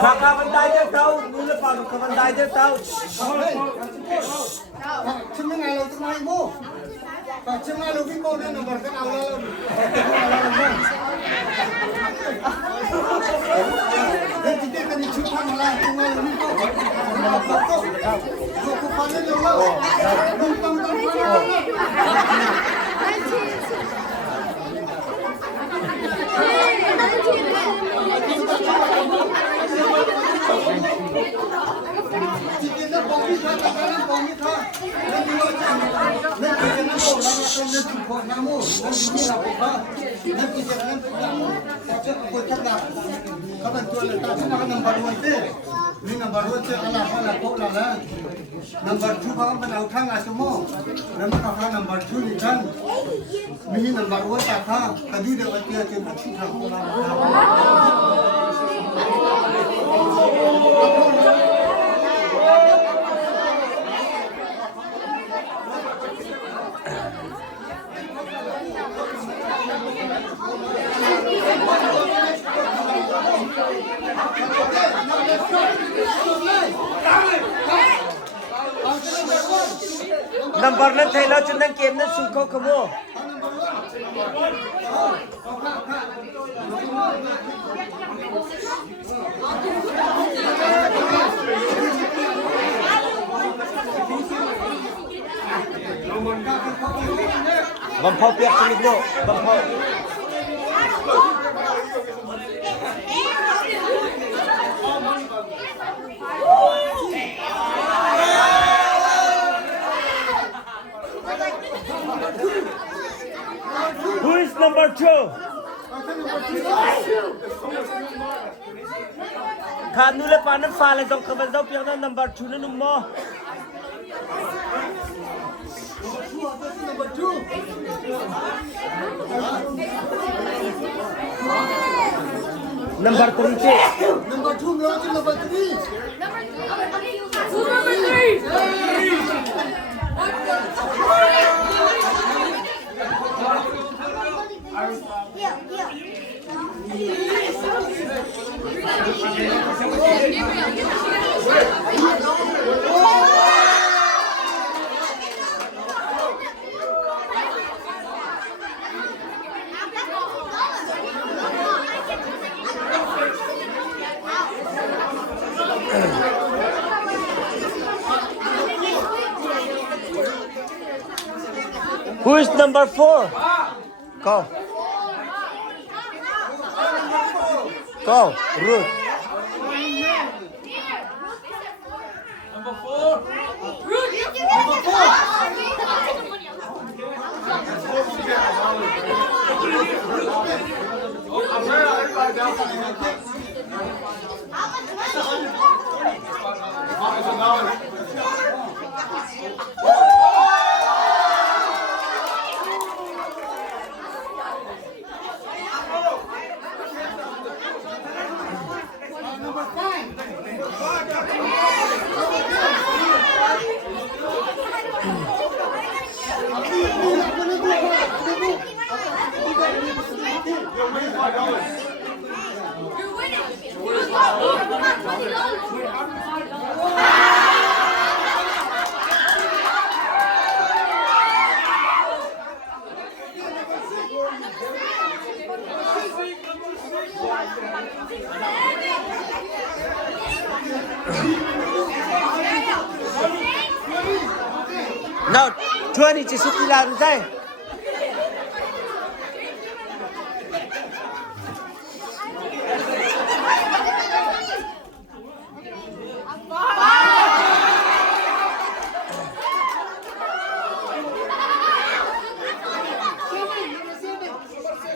Kakak bandai dia tahu, mula pakai kakak bandai dia tahu. Cuma ngalau tu mai mo, cuma lebih mo ni nombor kan awal. Dan kita kan cuba malah cuma lebih mo. Aku panen dulu, numpang numpang. Number 2 เขาเป็นเอาข้างอาสมอแล้วมันเอาข้าง number 2 นี่ท่านมี number 1จากข้างแต่ดูเดี๋ยวเตี้ยจะมาชุดทางของเรา Number นั้นไทยแล้วจนนั่งเกมนั้นสุดเขาขโมย bầm phao piệt cho mình độ bầm phao Who is number 2? Khan nu le panan fa le dong khabar dau piang na number 2 na num mo Number 3 che Number 2 lo to number 3 Who is number 4? Go. Go, Ruth. Number 4. Ruth, number 4 I'm ready. Everybody down for Number 5 Nào, chua đi chỉ sức đi làm đây.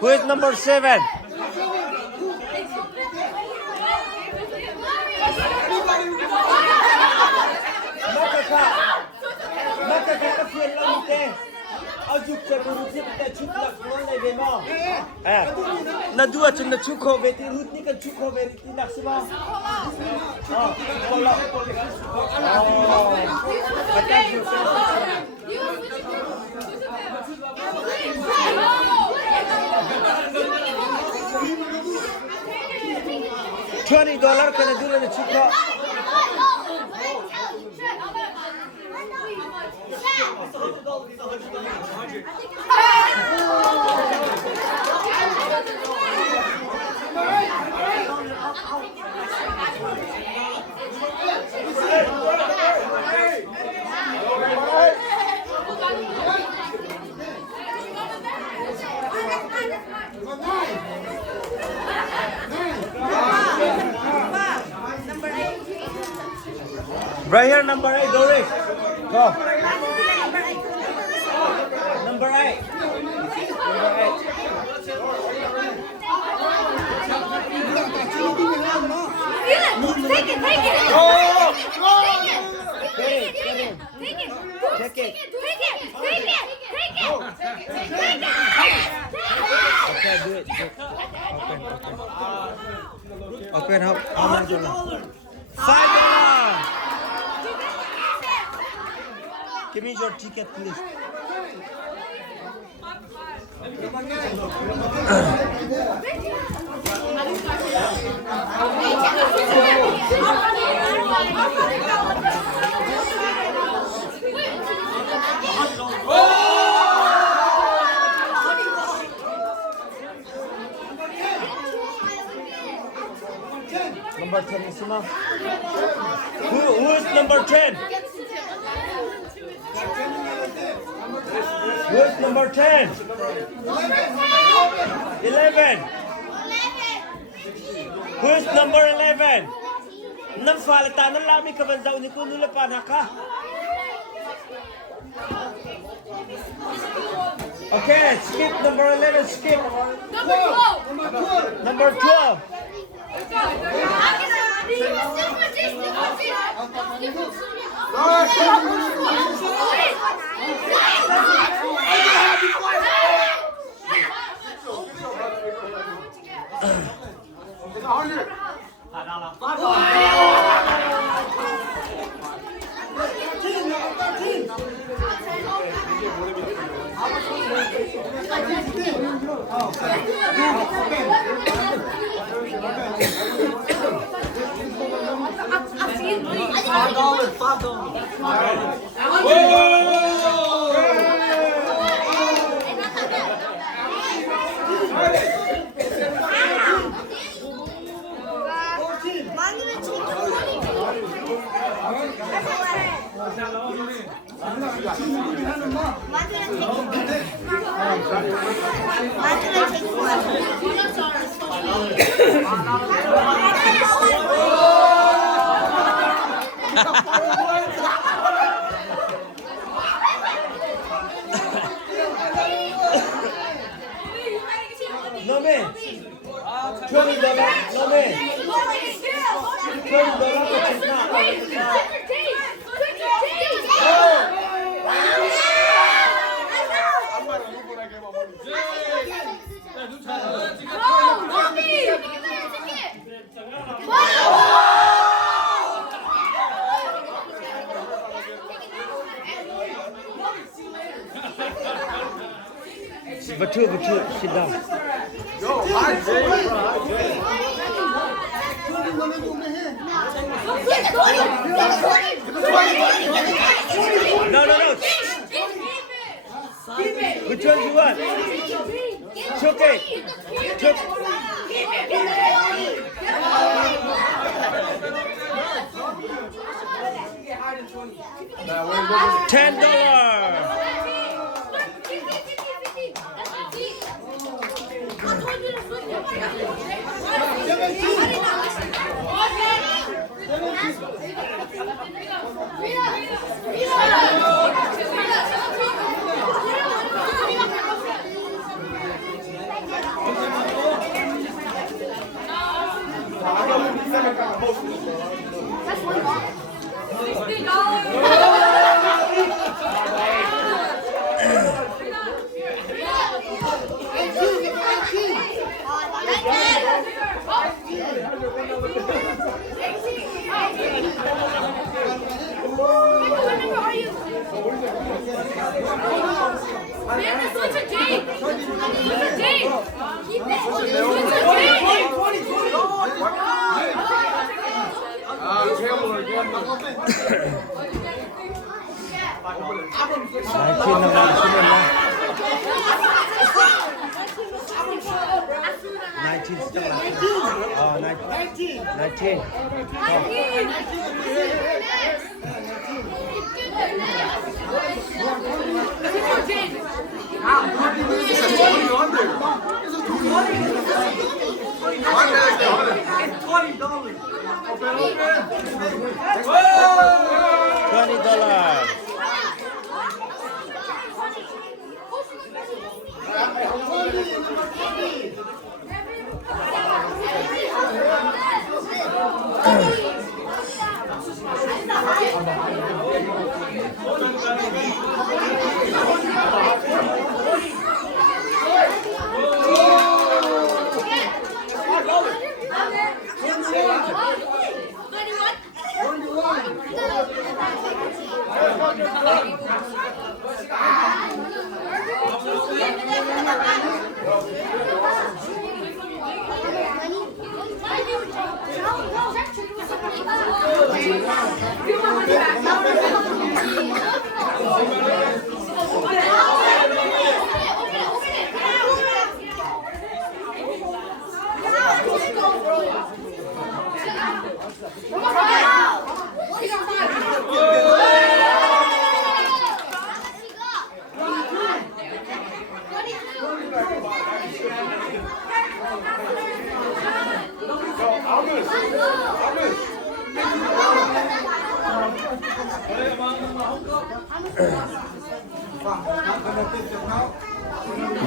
Who is number 7? Na dua chun na chuko beti rut ni kan chuko beti tinak sima. Oh, kola. Oh. $20 can I do in a chuka? Right here, number 8, Doris. Go. Number 8. Take it. Oh! Take it. Okay, do it. Open. How much? $5. Give me your ticket, please. Number 10, Isima. Who is number 10? Who is number 10? 11. Who is number 11? Nang falata ng lami ka bandaw ni kunula pa naka. Okay, skip number 11, skip. Number 12. No me. $20. No me. Betul, sit down. No. Which one do you want? It's okay. $10. Keep it. Gambler, gambler. 19 lang lang sila na. 19 still lang. Oh, 19. It's a 20 under. $20.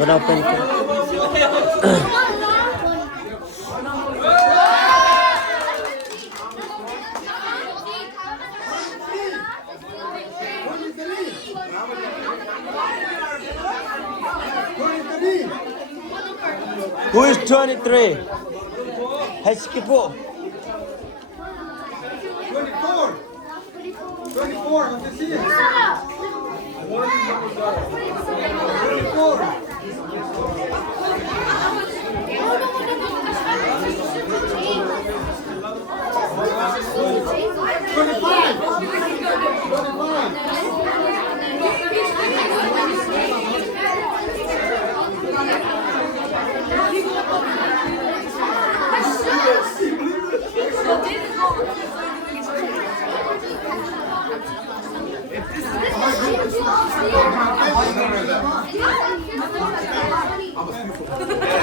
Open ko. Who is 23? Hey, skip po. 24. 24. Let me see it. 24.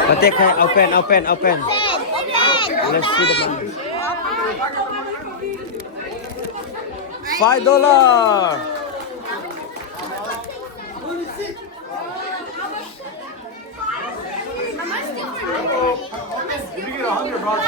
Patek, open. Let's see the money. $5. If you get 100 bucks,